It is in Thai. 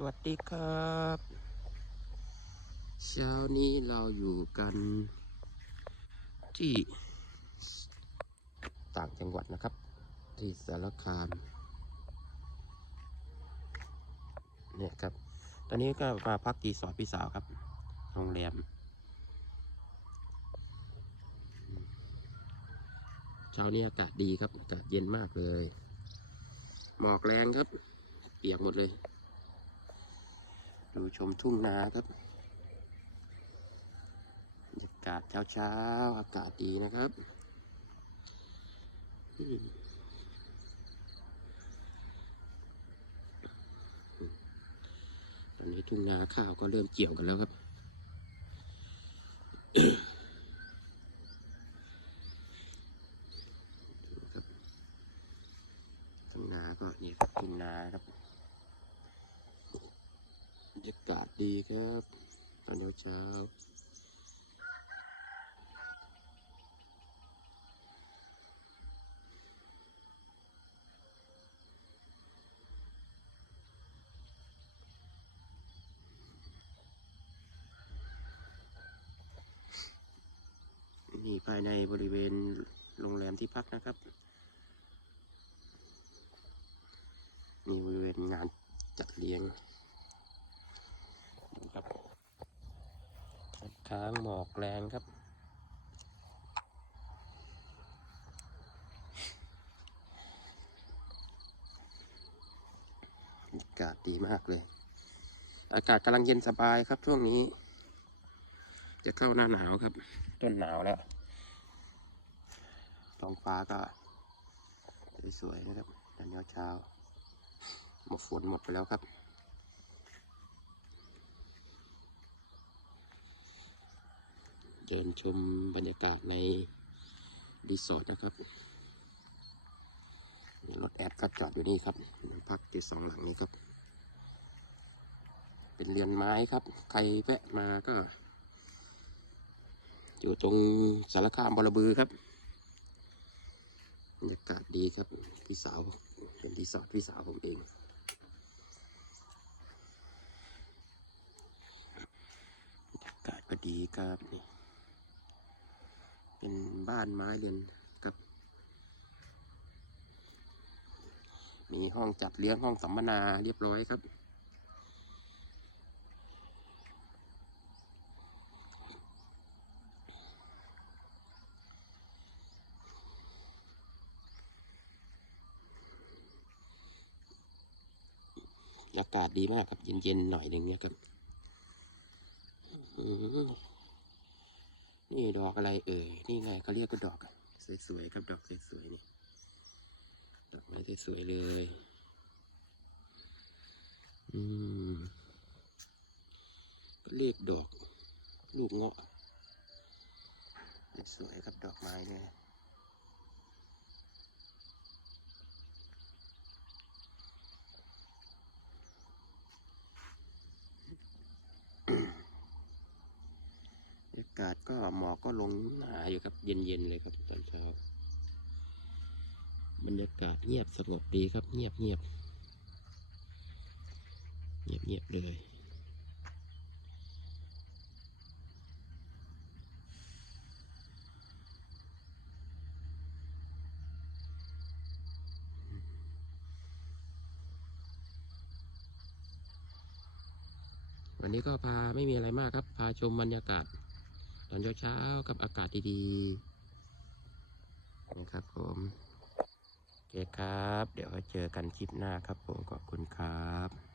สวัสดีครับ เช้านี้เราอยู่กัน ที่ ต่างจังหวัดนะครับ ที่สารคาม เนี่ยครับ ตอนนี้ก็มาพักรีสอร์ทพี่สาวครับ โรงแรม เช้านี้อากาศดีครับ อากาศเย็นมากเลย หมอกแรงครับ เปียกหมดเลย ดูชมทุ่งนาครับบรรยากาศเช้าๆ อากาศดีนะครับตอนนี้ทุ่งนาข้าวก็เริ่มเกี่ยวกันแล้วครับทุ่งนาก็นี่ครับทุ่งนาครับ รรยากาศดีครับ ตอนเช้าๆนี่ภายในบริเวณโรงแรมที่พักนะครับ นี่บริเวณงานจัดเลี้ยง ครับ ค้างหมอกแรงครับ อากาศดีมากเลย อากาศกำลังเย็นสบายครับช่วงนี้ จะเข้าหน้าหนาวครับ ต้นหนาวแล้วท้องฟ้าก็สวยๆนะครับตอนเช้าๆหมดฝนหมดไปแล้วครับ เดินชมบรรยากาศในรีสอร์ทนะครับรถแอดก็จอดอยู่นี่ครับ พักอยู่สองหลังนี้ครับ เป็นเรือนไม้ครับ ใครแวะมาก็ อยู่ตรงสารคามบรบือครับ บรรยากาศดีครับ พี่สาว เป็นรีสอร์ทพี่สาวผมเองบรรยากาศก็ดีครับนี่ เป็นบ้านไม้เรือนครับ มีห้องจัดเลี้ยงห้องสัมมนาเรียบร้อยครับ อากาศดีมากครับ เย็นๆหน่อยหนึ่งเนี่ยครับ นี่ดอกอะไรเอ่ย นี่ไงเขาเรียกก็ดอก สวยๆครับดอกสวยๆนี่ ดอกไม้สวยๆเลย อืมก็เรียกดอก ลูกเงาะ สวยๆครับดอกไม้เนี่ย บรรยากาศก็หมอกก็ลงหนาอยู่ครับ เย็นๆเลยครับตอนเช้าบรรยากาศเงียบสงบดีครับ เงียบเงียบเงียบเงียบเลยวันนี้ก็พาไม่มีอะไรมากครับ พาชมบรรยากาศ ตอนเช้าๆกับอากาศดีๆนะครับผมโอเคครับ เดี๋ยวเจอกันคลิปหน้าครับผมขอบคุณครับ